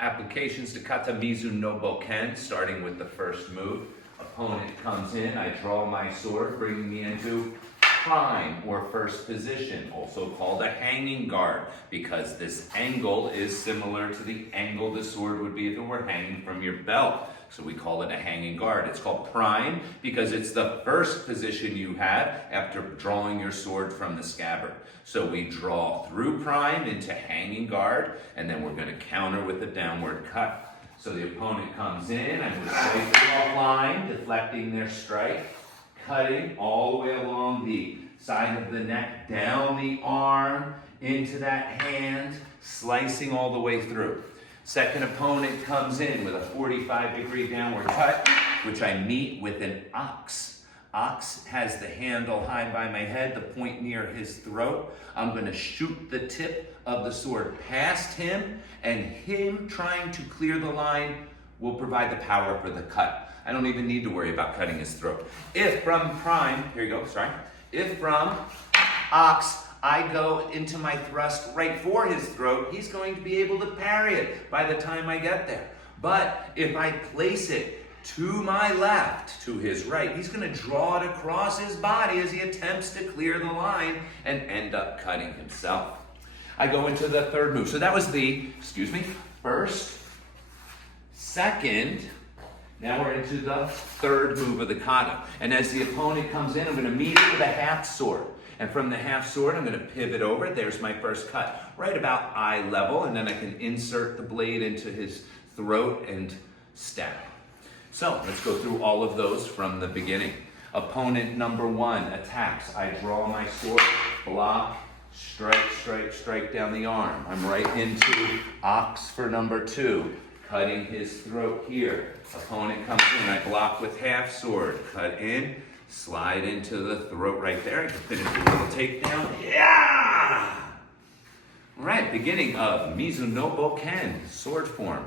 Applications to kata Mizu No Bokken, starting with the first move. Opponent comes in, I draw my sword, bringing me into prime or first position, also called a hanging guard, because this angle is similar to the angle the sword would be if it were hanging from your belt. So we call it a hanging guard. It's called prime because it's the first position you have after drawing your sword from the scabbard. So we draw through prime into hanging guard, and then we're going to counter with a downward cut. So the opponent comes in, I move slightly off line, deflecting their strike, cutting all the way along the side of the neck, down the arm, into that hand, slicing all the way through. Second opponent comes in with a 45-degree downward cut, which I meet with an ox. Ox has the handle high by my head, the point near his throat. I'm going to shoot the tip of the sword past him, and him trying to clear the line will provide the power for the cut. I don't even need to worry about cutting his throat. If from prime, here you go, sorry. If from ox, I go into my thrust right for his throat, he's going to be able to parry it by the time I get there. But if I place it to my left, to his right, he's going to draw it across his body as he attempts to clear the line and end up cutting himself. I go into the third move. So that was the, first, second. Now we're into the third move of the kata. And as the opponent comes in, I'm going to meet it with a half sword. And from the half sword, I'm going to pivot over. There's my first cut, right about eye level. And then I can insert the blade into his throat and stab. So let's go through all of those from the beginning. Opponent number one attacks. I draw my sword, block, strike down the arm. I'm right into ox for number two, cutting his throat here. Opponent comes in, I block with half sword, cut in, slide into the throat right there. I can finish a little takedown. Yeah! All right, beginning of Mizu No Bokken, sword form.